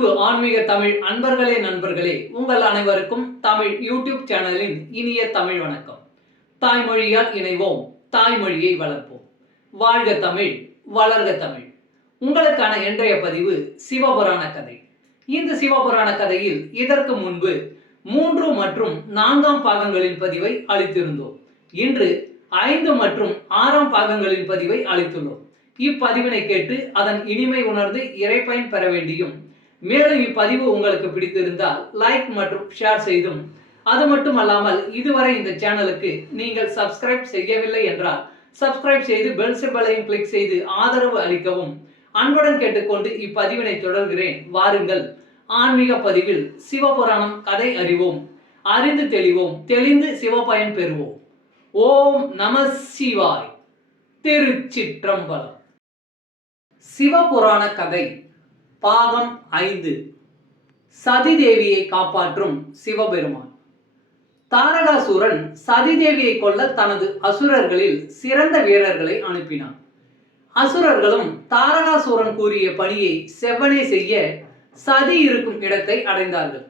அன்பு ஆன்மீக தமிழ் அன்பர்களே நண்பர்களே, உங்கள் அனைவருக்கும் தமிழ் யூடியூப் சேனலின் இனிய தமிழ் வணக்கம். தாய்மொழியால் இணைவோம், தாய்மொழியை வளர்ப்போம். வாழ்க தமிழ், வளர்க தமிழ். உங்களுக்கான இன்றைய பதிவு சிவபுராண கதை. இந்த சிவபுராண கதையில் இதற்கு முன்பு 3 மற்றும் 4ஆம் பாகங்களின் பதிவை அளித்திருந்தோம். இன்று 5 மற்றும் 6ஆம் பாகங்களின் பதிவை அளித்துள்ளோம். இப்பதிவினை கேட்டு அதன் இனிமை உணர்ந்து இறைப்பயன் பெற வேண்டியும், மேலும் இப்பதிவு உங்களுக்கு பிடித்திருந்தால் லைக் மற்றும் ஷேர் செய்தும், அது மட்டுமல்லாமல் இதுவரை இந்த சேனலுக்கு நீங்கள் சப்ஸ்கிரைப் செய்யவில்லை என்றால் சப்ஸ்கிரைப் செய்து பெல் சிம்பலையும் கிளிக் செய்து ஆதரவு அளிக்கவும் அன்புடன் கேட்டுக்கொண்டு இப்பதிவினை தொடர்கிறேன். வாருங்கள், ஆன்மீக பதிவில் சிவபுராணம் கதை அறிவோம், அறிந்து தெளிவோம், தெளிந்து சிவபயன் பெறுவோம். ஓம் நம சிவாய். திருச்சிற்றம்பலம். சிவபுராண கதை பாகம் 5. சதிதேவியை காப்பாற்றும் சிவபெருமான். தாரகாசூரன் சதிதேவியை கொல்ல தனது அசுரர்களில் சிறந்த வீரர்களை அனுப்பினான். அசுரர்களும் தாரகாசூரன் கூறிய பணியை செவ்வனே செய்ய சதி இருக்கும் இடத்தை அடைந்தார்கள்.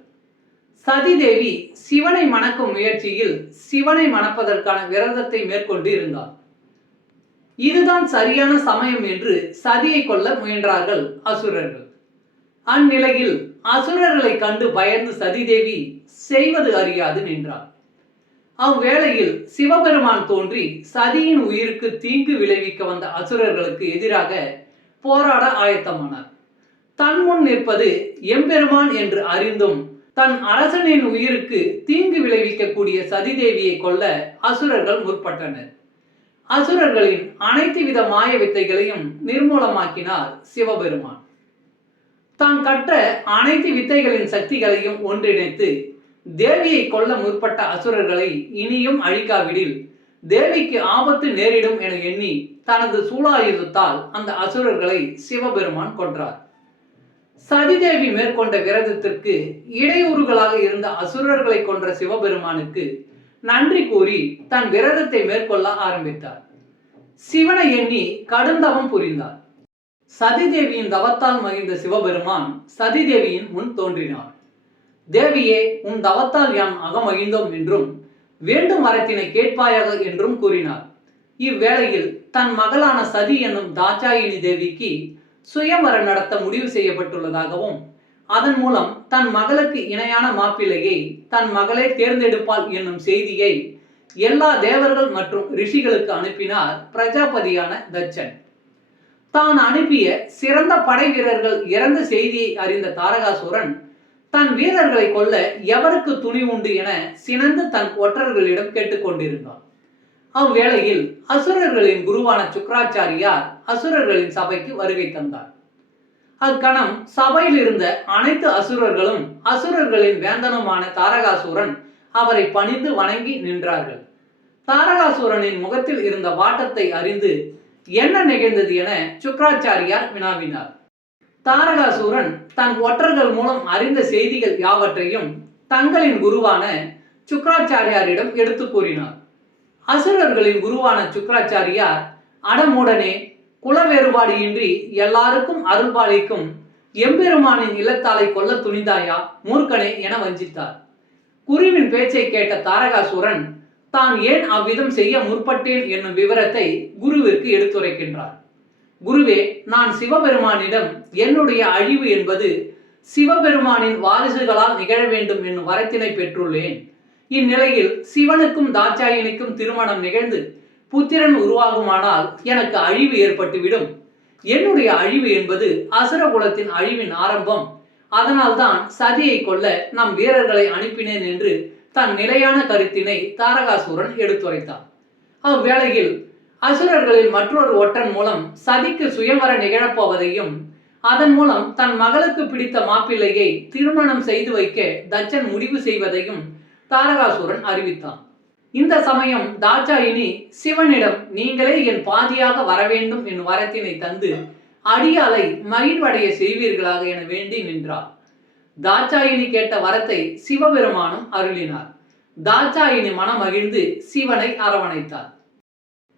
சதிதேவி சிவனை மணக்கும் முயற்சியில் சிவனை மணப்பதற்கான விரதத்தை மேற்கொண்டு இருந்தார். இதுதான் சரியான சமயம் என்று சதியை கொல்ல முயன்றார்கள் அசுரர்கள். அந்நிலையில் அசுரர்களை கண்டு பயந்து சதிதேவி செய்வது அறியாது நின்றார். அவ்வேளையில் சிவபெருமான் தோன்றி சதியின் உயிருக்கு தீங்கு விளைவிக்க வந்த அசுரர்களுக்கு எதிராக போராட ஆயத்தமானார். தன் முன் நிற்பது எம்பெருமான் என்று அறிந்தும் தன் அரசனின் உயிருக்கு தீங்கு விளைவிக்கக்கூடிய சதிதேவியை கொல்ல அசுரர்கள் முற்பட்டனர். அசுரர்களின் அனைத்து வித மாய வித்தைகளையும் நிர்மூலமாக்கினார் சிவபெருமான். தான் கற்ற அனைத்து வித்தைகளின் சக்திகளையும் ஒன்றிணைத்து தேவியை கொல்ல முற்பட்ட அசுரர்களை இனியும் அழிக்காவிடில் தேவிக்கு ஆபத்து நேரிடும் என எண்ணி தனது சூலாயுதத்தால் அந்த அசுரர்களை சிவபெருமான் கொன்றார். சதிதேவி மேற்கொண்ட விரதத்திற்கு இடையூறுகளாக இருந்த அசுரர்களை கொன்ற சிவபெருமானுக்கு நன்றி கூறி தன் விரதத்தை மேற்கொள்ள ஆரம்பித்தார். சிவனை எண்ணி கடுந்தவம் புரிந்தார். சதிதேவியின் தவத்தால் மகிழ்ந்த சிவபெருமான் சதிதேவியின் முன் தோன்றினார். தேவியே, உன் தவத்தால் யான் அகமகிழ்ந்தோம் என்றும் வேண்டும் வரத்தினை கேட்பாயாக என்றும் கூறினார். இவ்வேளையில் தன் மகளான சதி என்னும் தாட்சாயினி தேவிக்கு சுயம்வரம் நடத்த முடிவு செய்யப்பட்டுள்ளதாகவும், அதன் மூலம் தன் மகளுக்கு இணையான மாப்பிள்ளையை தன் மகளே தேர்ந்தெடுப்பாள் என்னும் செய்தியை எல்லா தேவர்கள் மற்றும் ரிஷிகளுக்கு அனுப்பினார் பிரஜாபதியான தட்சன். தான் அனுப்பிய சிறந்த படை வீரர்கள் இறந்த செய்தியை அறிந்த தாரகாசூரன் தன் வீரர்களை கொல்ல எவருக்கு துணி உண்டு என சினந்து தன் ஒற்றர்களிடம் கேட்டுக்கொண்டிருந்தான். அவ்வேளையில் அசுரர்களின் குருவான சுக்ராச்சாரியார் அசுரர்களின் சபைக்கு வருகை தந்தார். அக்கணம் சபையில் இருந்த அனைத்து அசுரர்களும் அசுரர்களின் வேந்தனுமான தாரகாசூரன் அவரை பணிந்து வணங்கி நின்றார்கள். தாரகாசூரனின் முகத்தில் இருந்த வாட்டத்தை அறிந்து என்ன நிகழ்ந்தது என சுக்ராச்சாரியார் வினாவினார். தாரகாசூரன் தன் ஒற்றர்கள் மூலம் அறிந்த செய்திகள் யாவற்றையும் தங்களின் குருவான சுக்ராச்சாரியாரிடம் எடுத்து கூறினார். அசுரர்களின் குருவான சுக்ராச்சாரியார், அடமுடனே குல வேறுபாடு இன்றி எல்லாருக்கும் அருள்பாலிக்கும் எம்பெருமானின் இல்லத்தாலை கொல்ல துணிந்தாயா மூர்க்கனே என வஞ்சித்தார். குருவின் பேச்சை கேட்ட தாரகாசூரன் தான் ஏன் அவ்விதம் செய்ய முற்பட்டேன் என்னும் விவரத்தை குருவிற்கு எடுத்துரைக்கின்றார். குருவே, நான் சிவபெருமானிடம் என்னுடைய அழிவு என்பது சிவபெருமானின் வாரிசுகளால் நிகழ வேண்டும் என்னும் வரத்தினை பெற்றுள்ளேன். இந்நிலையில் சிவனுக்கும் தாட்சாயினிக்கும் திருமணம் நிகழ்ந்து புத்திரன் உருவாகுமானால் எனக்கு அழிவு ஏற்பட்டுவிடும். என்னுடைய அழிவு என்பது அசுர குலத்தின் அழிவின் ஆரம்பம். அதனால்தான் சதியை கொல்ல நம் வீரர்களை அனுப்பினேன் என்று தன் நிலையான கருத்தினை தாரகாசூரன் எடுத்துரைத்தார். அவ்வேளையில் அசுரர்களில் மற்றொரு ஒற்றன் மூலம் சதிக்கு சுயம்வர நிகழப்போவதையும், அதன் மூலம் தன் மகளுக்கு பிடித்த மாப்பிள்ளையை திருமணம் செய்து வைக்க தட்சன் முடிவு செய்வதையும் தாரகாசூரன் அறிவித்தான். இந்த சமயம் தாட்சாயினி சிவனிடம் நீங்களே என் பாதியாக வரவேண்டும் என்னும் வரத்தினை தந்து அடியாலை மகிழ்வடைய செய்வீர்களாக என வேண்டி நின்றார். தாட்சாயினி கேட்ட வரத்தை சிவபெருமானும் அருளினார். தாட்சாயினி மனம் மகிழ்ந்து சிவனை அரவணைத்தார்.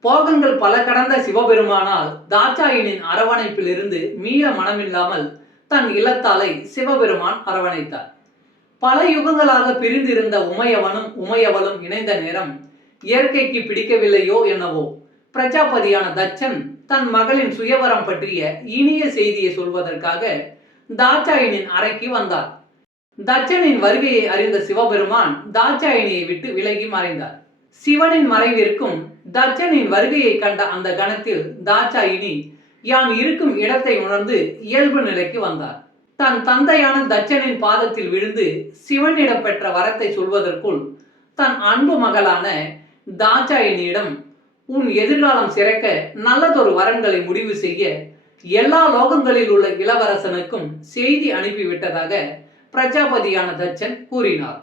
போகங்கள் பல கடந்த சிவபெருமானால் தாட்சாயினின் அரவணைப்பில் இருந்து மீள மனமில்லாமல் தன் இல்லத்தாலை சிவபெருமான் அரவணைத்தார். பல யுகங்களாக பிரிந்திருந்த உமையவளும் இணைந்த நேரம் இயற்கைக்கு பிடிக்கவில்லையோ என்னவோ பிரஜாபதியான தட்சன் தன் மகளின் சுயவரம் பற்றிய இனிய செய்தியை சொல்வதற்காக தாட்சாயினின் அறைக்கு வந்தார். தட்சனின் வருகையை அறிந்த சிவபெருமான் தாட்சாயினியை விட்டு விலகி மறைந்தார். சிவனின் மறைவிற்கும் தட்சனின் வருகையை கண்ட அந்த கணத்தில் தாட்சாயினி யான் இருக்கும் இடத்தை உணர்ந்து இயல்பு நிலைக்கு வந்தார். தன் தந்தையான தட்சனின் பாதத்தில் விழுந்து சிவனிடம் பெற்ற வரத்தை சொல்வதற்குள் தன் அன்பு மகளான தாட்சாயினியிடம் உன் எதிர்காலம் சிறக்க நல்லதொரு வரன்களை முடிவு செய்ய எல்லா லோகங்களில் உள்ள இளவரசனுக்கும் செய்தி அனுப்பிவிட்டதாக பிரஜாபதியான தட்சன் கூறினார்.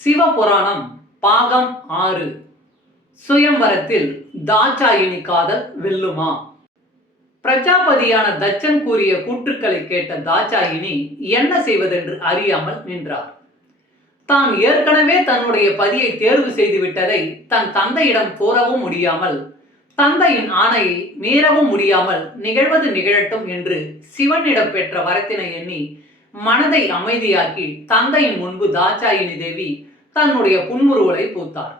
சிவபுராணம் பாகம் 6. சுயம்வரத்தில் தாட்சாயினி காதல் வெல்லுமா? பிரஜாபதியான தட்சன் கூறிய கூற்றுக்களை கேட்ட தாட்சாயினி என்ன செய்வதென்று அறியாமல் நின்றார். தான் ஏற்கனவே தன்னுடைய பதியை தேர்வு செய்துவிட்டதை தன் தந்தையிடம் கூறவும் முடியாமல், தந்தையின் ஆணையை மீறவும் முடியாமல் நிகழ்வது நிகழட்டும் என்று சிவனிடம் பெற்ற வரத்தினை எண்ணி மனதை அமைதியாக்கி தந்தையின் முன்பு தாட்சாயினி தேவி தன்னுடைய புன்முறுவலை பூத்தார்.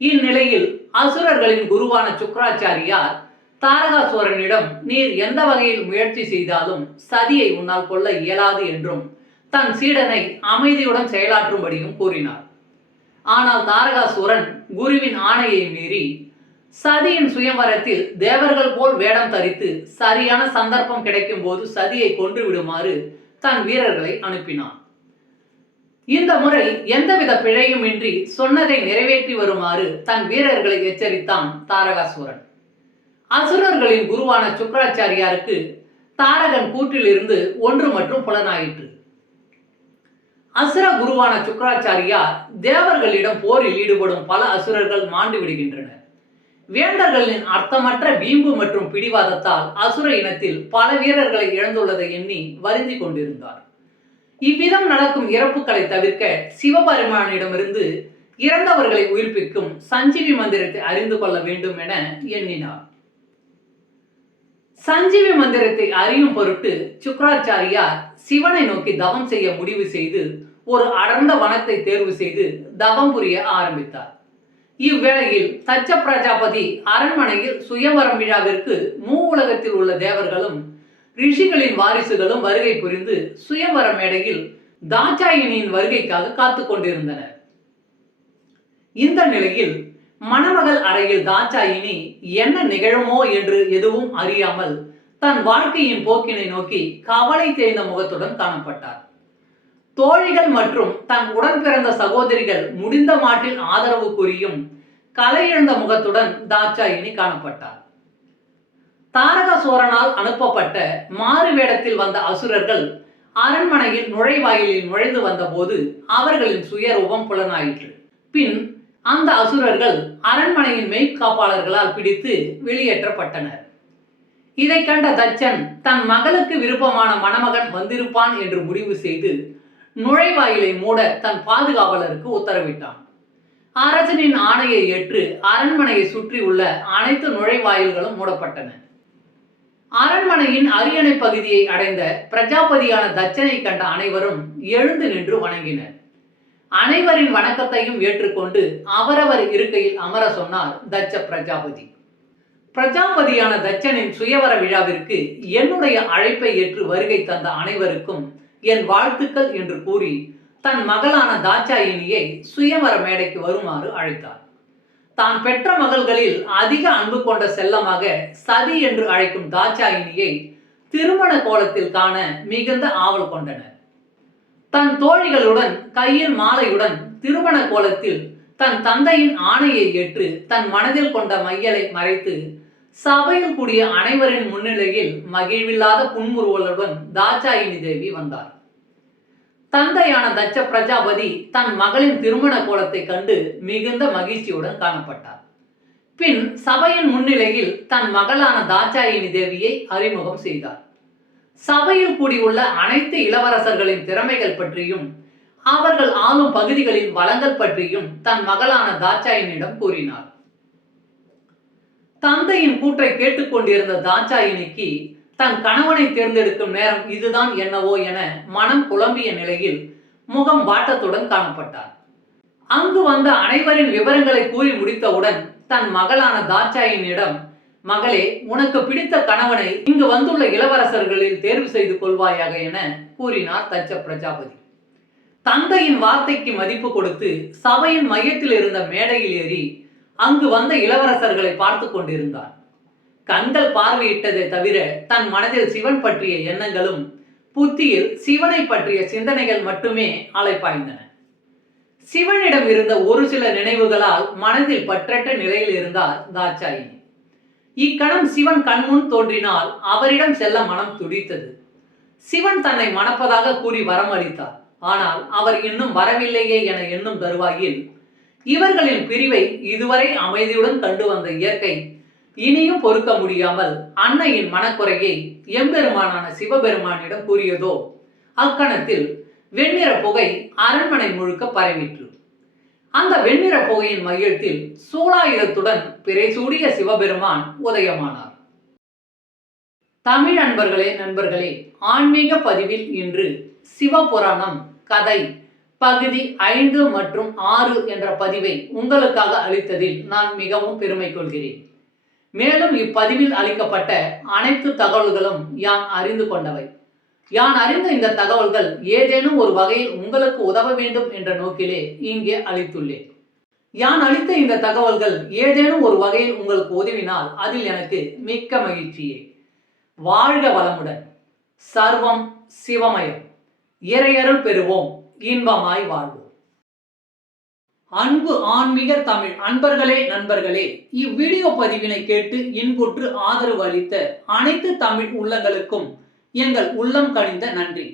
இந்நிலையில் அசுரர்களின் குருவான சுக்ராச்சாரியார் தாரகாசுரனிடம் நீர் எந்த வகையில் முயற்சி செய்தாலும் சதியை உன்னால் கொள்ள இயலாது என்றும் தன் சீடனை அமைதியுடன் செயலாற்றும்படியும் கூறினார். ஆனால் தாரகாசுரன் குருவின் ஆணையை மீறி சதியின் சுயம்வரத்தில் தேவர்கள் போல் வேடம் தரித்து சரியான சந்தர்ப்பம் கிடைக்கும் போது சதியை கொன்று விடுமாறு தன் வீரர்களை அனுப்பினான். இந்த முறை எந்தவித பிழையும் இன்றி சொன்னதை நிறைவேற்றி வருமாறு தன் வீரர்களை எச்சரித்தான் தாரகாசுரன். அசுரர்களின் குருவான சுக்ராச்சாரியாருக்கு தாரகன் கூற்றிலிருந்து ஒன்று மற்றும் புலனாயிற்று. அசுர குருவான சுக்ராச்சாரியார் தேவர்களிடம் போரில் ஈடுபடும் பல அசுரர்கள் மாண்டு விடுகின்றனர். வேந்தர்களின் அர்த்தமற்ற வீம்பு மற்றும் பிடிவாதத்தால் அசுர இனத்தில் பல வீரர்களை இழந்துள்ளதை எண்ணி வருந்தி கொண்டிருந்தார். இவ்விதம் நடக்கும் இறப்புகளை தவிர்க்க சிவபெருமானிடமிருந்து இறந்தவர்களை உயிர்ப்பிக்கும் சஞ்சீவி மந்திரத்தை அறிந்து கொள்ள வேண்டும் என எண்ணினார். சஞ்சீவி மந்திரத்தை அறியும் பொருட்டு சுக்ராச்சாரியார் சிவனை நோக்கி தவம் செய்ய முடிவு செய்து ஒரு அடர்ந்த வனத்தை தேர்வு செய்து தவம் புரிய ஆரம்பித்தார். இவ்வேளையில் தட்ச பிரஜாபதி அரண்மனையில் சுயவரம் விழாவிற்கு மூவுலகத்தில் உள்ள தேவர்களும் ரிஷிகளின் வாரிசுகளும் வருகை புரிந்து சுயவர மேடையில் தாட்சாயினியின் வருகைக்காக காத்து கொண்டிருந்தனர். இந்த நிலையில் மணமகள் அறையில் தாட்சாயினி என்ன நிகழுமோ என்று எதுவும் அறியாமல் தன் வாழ்க்கையின் போக்கினை நோக்கி கவலை தேய்ந்த முகத்துடன் காணப்பட்டார். தோழிகள் மற்றும் தன் உடன் பிறந்த சகோதரிகள் முடிந்த மாட்டில் ஆதரவு கூறியும் கலையிழந்த முகத்துடன் தாட்சாயினி காணப்பட்டார். தாரகாசுரனால் அனுப்பப்பட்ட மாறு வேடத்தில் வந்த அசுரர்கள் அரண்மனையில் நுழைவாயிலில் நுழைந்து வந்தபோது அவர்களின் சுயரூபம் புலனாயிற்று. பின் அந்த அசுரர்கள் அரண்மனையின் மெய்காப்பாளர்களால் பிடித்து வெளியேற்றப்பட்டனர். இதை கண்ட தட்சன் தன் மகளுக்கு விருப்பமான மணமகன் வந்திருப்பான் என்று முடிவு செய்து நுழைவாயிலை மூட தன் பாதுகாவலருக்கு உத்தரவிட்டான். அரசனின் ஆணையை ஏற்று அரண்மனையை சுற்றி உள்ள அனைத்து நுழைவாயில்களும் மூடப்பட்டன. அரண்மனையின் அரியணை பகுதியை அடைந்த பிரஜாபதியான தட்சனை கண்ட அனைவரும் எழுந்து நின்று வணங்கினர். அனைவரின் வணக்கத்தையும் ஏற்றுக்கொண்டு அவரவர் இருக்கையில் அமர சொன்னார் தட்ச பிரஜாபதி. பிரஜாபதியான தட்சனின் சுயவர விழாவிற்கு என்னுடைய அழைப்பை ஏற்று வருகை தந்த அனைவருக்கும் என் வாழ்த்துக்கள் என்று கூறி தன் மகளான தாட்சாயினியை சுயவர மேடைக்கு வருமாறு அழைத்தார். தான் பெற்ற மகள்களில் அதிக அன்பு கொண்ட செல்லமாக சதி என்று அழைக்கும் தாட்சாயினியை திருமண கோலத்தில் காண மிகுந்த ஆவல் கொண்டனர். தன் தோழிகளுடன் கையில் மாலையுடன் திருமண கோலத்தில் தன் தந்தையின் ஆணையை ஏற்று தன் மனதில் கொண்ட மையலை மறைத்து சபையில் கூடிய அனைவரின் முன்னிலையில் மகிழ்வில்லாத புன்முறுவலுடன் தாட்சாயினி தேவி வந்தார். தந்தையான தட்ச பிரஜாபதி தன் மகளின் திருமண கோலத்தை கண்டு மிகுந்த மகிழ்ச்சியுடன் காணப்பட்டார். பின் சபையின் முன்னிலையில் தன் மகளான தாட்சாயினி தேவியை அறிமுகம் செய்தார். சபையில் கூடியுள்ள அனைத்து இளவரசர்களின் திறமைகள் பற்றியும் அவர்கள் ஆளும் பகுதிகளின் வளங்கள் பற்றியும் தன் மகளான தாட்சாயினியிடம் கூறினார். தந்தையின் கூற்றை கேட்டுக்கொண்டிருந்த தாட்சாயினிக்கு தன் கணவனை தேர்ந்தெடுக்கும் நேரம் இதுதான் என்னவோ என மனம் குழம்பிய நிலையில் முகம் வாட்டத்துடன் காணப்பட்டார். அங்கு வந்த அனைவரின் விவரங்களை கூறி முடித்தவுடன் தன் மகளான தாட்சாயினியிடம், மகளே, உனக்கு பிடித்த கணவனை இங்கு வந்துள்ள இளவரசர்களில் தேர்வு செய்து கொள்வாயாக என கூறினார் தட்ச பிரஜாபதி. தந்தையின் வார்த்தைக்கு மதிப்பு கொடுத்து சபையின் மையத்தில் இருந்த மேடையில் ஏறி அங்கு வந்த இளவரசர்களை பார்த்து கொண்டிருந்தார். கண்கள் பார்வையிட்டதை தவிர தன் மனதில் சிவன் பற்றிய எண்ணங்களும் புத்தியில் சிவனை பற்றிய சிந்தனைகள் மட்டுமே அலைப்பாய்ந்தன. சிவனிடம் இருந்த ஒரு சில நினைவுகளால் மனதில் பற்றற்ற நிலையில் இருந்தார் தாட்சாயினி. இக்கணம் சிவன் கண்முன் தோன்றினால் அவரிடம் செல்ல மனம் துடித்தது. சிவன் தன்னை மணப்பதாக கூறி வரம் அளித்தார். ஆனால் அவர் இன்னும் வரவில்லையே என எண்ணும் தருவாயில் இவர்களின் பிரிவை இதுவரை அமைதியுடன் கண்டு வந்த இயற்கை இனியும் பொறுக்க முடியாமல் அன்னையின் மனக்குறையை எம்பெருமானான சிவபெருமானிடம் கூறியதோ, அக்கணத்தில் வெண்ணிற புகை அரண்மனை முழுக்க பரவிற்று. அந்த வெண்ணிற புகையின் மையத்தில் சூலாயுதத்துடன் பிறை சூடிய சிவபெருமான் உதயமானார். தமிழ் நண்பர்களே, ஆன்மீக பதிவில் இன்று சிவபுராணம் கதை பகுதி 5 மற்றும் 6 என்ற பதிவை உங்களுக்காக அளித்ததில் நான் மிகவும் பெருமை கொள்கிறேன். மேலும் இப்பதிவில் அளிக்கப்பட்ட அனைத்து தகவல்களும் யான் அறிந்து கொண்டவை. யான் அறிந்த இந்த தகவல்கள் ஏதேனும் ஒரு வகையில் உங்களுக்கு உதவ வேண்டும் என்ற நோக்கிலே இங்கே அளித்துள்ளேன். யான் அளித்த இந்த தகவல்கள் ஏதேனும் ஒரு வகையில் உங்களுக்கு உதவினால் அதில் எனக்கு மிக்க மகிழ்ச்சியே. வாழ்க வளமுடன். சர்வம் சிவமயம். இறையருள் பெறுவோம், இன்பமாய் வாழ்வோம். அன்பு ஆன்மீக தமிழ் நண்பர்களே, இவ்வீடியோ பதிவினை கேட்டு இன்புற்று ஆதரவு அளித்த அனைத்து தமிழ் உள்ளங்களுக்கும் எங்கள் உள்ளம் கனிந்த நன்றி.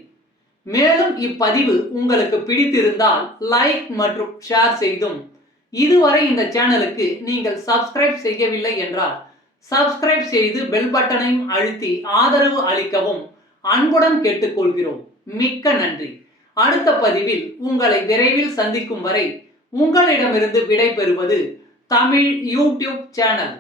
மேலும் இப்பதிவு உங்களுக்கு பிடித்திருந்தால் லைக் மற்றும் ஷேர் செய்தும், இதுவரை இந்த சேனலுக்கு நீங்கள் சப்ஸ்கிரைப் செய்யவில்லை என்றால் சப்ஸ்கிரைப் செய்து பெல் பட்டனையும் அழுத்தி ஆதரவு அளிக்கவும் அன்புடன் கேட்டுக்கொள்கிறோம். மிக்க நன்றி. அடுத்த பதிவில் உங்களை விரைவில் சந்திக்கும் வரை உங்களிடமிருந்து விடை பெறுவது தமிழ் யூடியூப் சேனல்.